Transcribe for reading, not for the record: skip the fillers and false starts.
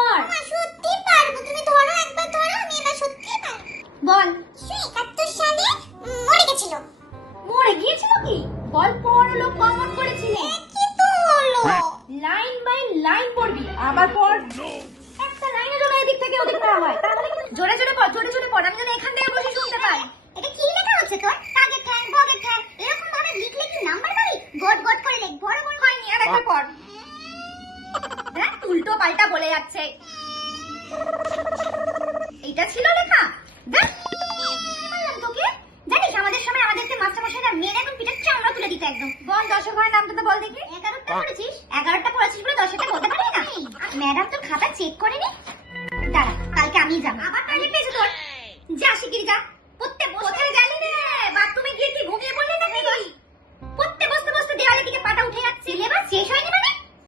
পড়। মা সত্যি পারবো, তুমি ধরো একবার ধরো, আমি এবার সত্যি পারবো। বল। 71 সালে মরে গেছিল। মরে গিয়েছিল কি? গল্প হলো কমন করেছিলে। কি তো হলো? লাইন বাই লাইন পড়বি, আবার পড়। একটা লাইনে যেন এদিক থেকে ওদিক না হয়, তাহলে জোরে জোরে পড়, জোরে জোরে পড়, আমি যেন এখান থেকে বসে শুনতে পাই। এটা কি লেখা হচ্ছে তোর? কাগের ঠ্যাং ভগের ঠ্যাং এরকম ভাবে লিখলে কি নাম্বার পাবি? গট গট করে লিখ, বড় বড় হয়নি, আর একটা পড়। দেখ উল্টো পাল্টা বলে যাচ্ছে। এইটা ছিল লেখা? দেখ বললাম তোকে। জানিস আমাদের সময় আমাদেরকে মাস্টারমশাইরা মেরে একদম পিঠের চামড়া তুলে দিত একদম। বল দশের ঘরের নামটা তো বল দেখি। 11টা পড়েছিস? 11টা পড়েছিস বলে 10টা বলতে পারবি না? ম্যাডাম তোর খাতা চেক করেনি? দাঁড়া, কালকে আমি যাবো। আবার টয়লেট পেয়েছে তোর? যা শিগগিরি যা। পড়তে বসে কোথায় গেলি রে? বাথরুমে গিয়ে কি ঘুমিয়ে পড়লি নাকি? পড়তে বসতে বসতে দেওয়ালের দিকে পাটা উঠে যাচ্ছে। সিলেবাস শেষ হয়নি মানে?